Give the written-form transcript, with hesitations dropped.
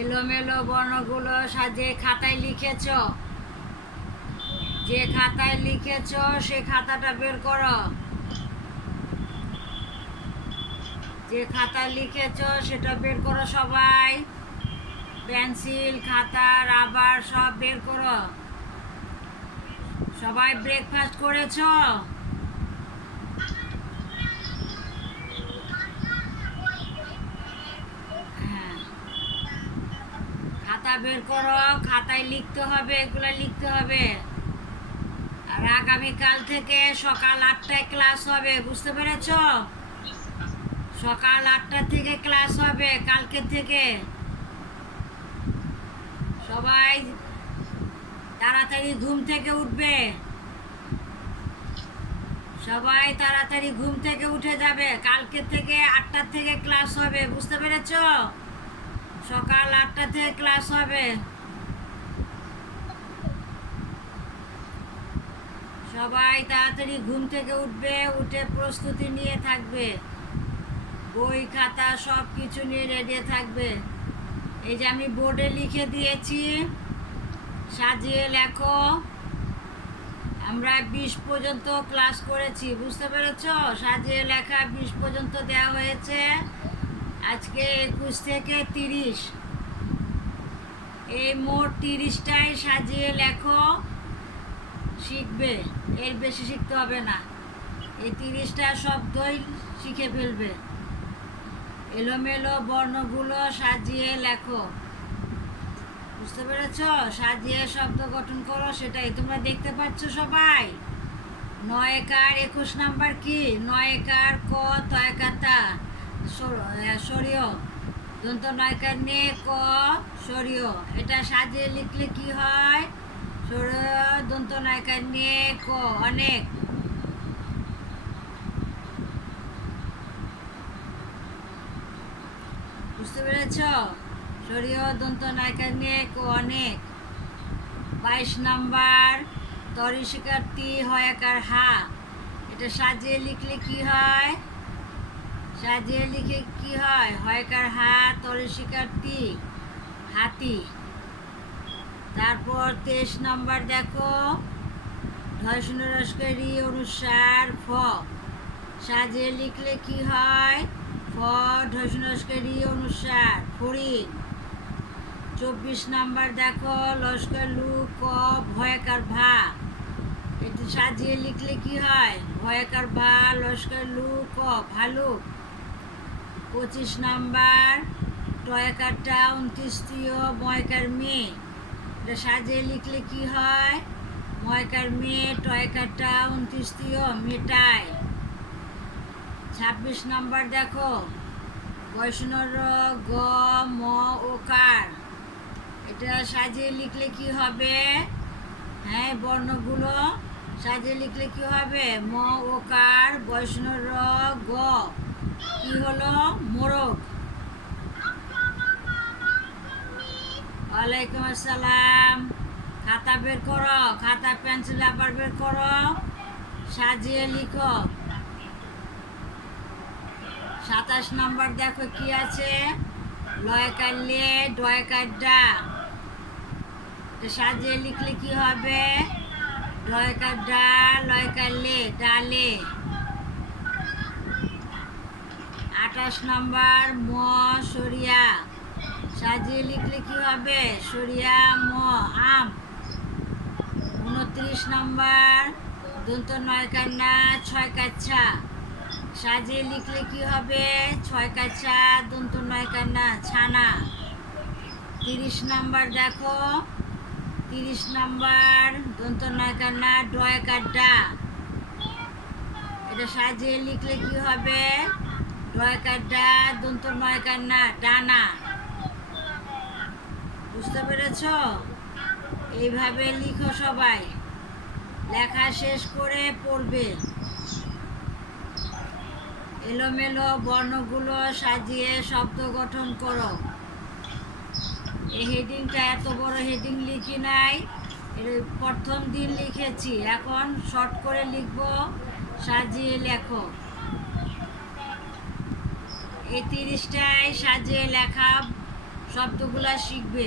এলোমেলো বর্ণগুলো সাজিয়ে খাতায় লিখেছ। যে খাতায় লিখেছ সে খাতাটা বের করো। যে খাতায় লিখেছ সেটা বের করো সবাই। পেন্সিল, খাতা, রাবার সব বের করো। সবাই ব্রেকফাস্ট করেছো? হ্যাঁ, খাতা বের করো, খাতায় লিখতে হবে, এগুলো লিখতে হবে। আর আগামীকাল থেকে সকাল 8টায় ক্লাস হবে, বুঝতে পেরেছো? সকাল 8টা থেকে ক্লাস হবে কালকে থেকে। সবাই তাড়াতাড়ি ঘুম থেকে উঠবে। সবাই তাড়াতাড়ি ঘুম থেকে উঠে যাবে। কালকে থেকে 8টা থেকে ক্লাস হবে, বুঝতে পেরেছো? সকাল 8টা থেকে ক্লাস হবে। সবাই তাড়াতাড়ি ঘুম থেকে উঠবে, উঠে প্রস্তুতি নিয়ে থাকবে। বই খাতা সব কিছু নিয়ে রেডি থাকবে। এই যে আমি বোর্ডে লিখে দিয়েছি, সাজিয়ে লেখো। আমরা 20 পর্যন্ত ক্লাস করেছি, বুঝতে পেরেছো? সাজিয়ে লেখা 20 পর্যন্ত দেওয়া হয়েছে। আজকে 21 থেকে 30, এই মোট 30টাই সাজিয়ে লেখো শিখবে। এর বেশি শিখতে হবে না। এই 30টা শব্দই শিখে ফেলবে। এলোমেলো বর্ণগুলো সাজিয়ে লেখো, বুঝতে পেরেছো? সাজিয়ে শব্দ গঠন করো, সেটাই তোমরা দেখতে পাচ্ছ সবাই। 9 একার 21 নাম্বার কি? 9 একার ক, তয়কার তা, সরিয়, দন্ত নয়কার নে, ক, সরিয়। এটা সাজিয়ে লিখলে কি হয়? সরিয় দন্ত নয়কার নে, ক, অনেক। বুঝতে পেরেছ? সরিয় দন্ত নয়কার নে, ক, অনেক। 22 নাম্বার তরি শিকারতি হয় একার হা। এটা সাজিয়ে লিখলে কি হয়? সাজিয়ে লিখে কি হয়? হয়কার হা, তরি শিকারতি, হাতি। তারপর 23 নাম্বার দেখো, ঢয়শূন্যরস্করি অনুসার ফ। সাজিয়ে লিখলে কি হয়? ফ ঢয়শূন্যরস্করি অনুসার ফরিদ। 24 নাম্বার দেখো, লস্কর লু ক, ভয়কার ভা। এটি সাজিয়ে লিখলে কি হয়? ভয়কার ভা, লস্কর লু ক, ভালুক। 25 নাম্বার টয়কার টা 29 ময়কার মেয়ে। এটা সাজিয়ে লিখলে কি হয়? ময়কার মেয়ে, টয়কার টা 29 মেটায়। 26 নাম্বার দেখো, বৈষ্ণর গ, ম, ওকার। এটা সাজিয়ে লিখলে কি হবে? হ্যাঁ, বর্ণগুলো সাজিয়ে লিখলে কি হবে? ম, ওকার, বৈষ্ণর গ, কি হলো? মোরগ। ওয়ালাইকুম আসসালাম। খাতা বের করো, খাতা পেন্সিল রাবার বের করো, সাজিয়ে লিখো। 27 নাম্বার দেখো কি আছে? লয়কার লে, ডয়কার ডা। সাজিয়ে লিখলে কি হবে? ডয়কার ডা, লয়কার লে, ডালে। 28 নাম্বার ম, সরিয়া। সাজিয়ে লিখলে কি হবে? সরিয়া ম, আম। 29 নাম্বার দন্ত নয়কার না, ছয়কার ছা। সাজিয়ে লিখলে কি হবে? ছয়কার ছা, দন্ত নয়কার না, ছানা। 30 নাম্বার দেখো, 30 নাম্বার দন্ত নয়কার না, ডয়কার ডা। এটা সাজিয়ে লিখলে কি হবে? ডয়কার ডা, দন্ত নয়কার না, ডানা। বুঝতে পেরেছ? এইভাবে লিখো সবাই। লেখা শেষ করে পড়বে। এলোমেলো বর্ণগুলো সাজিয়ে শব্দ গঠন করো। এই হেডিংটা এত বড় হেডিং লিখি নাই, প্রথম দিন লিখেছি, এখন শর্ট করে লিখবো। সাজিয়ে লেখো। এই 30টাই সাজিয়ে লেখা শব্দগুলা শিখবে।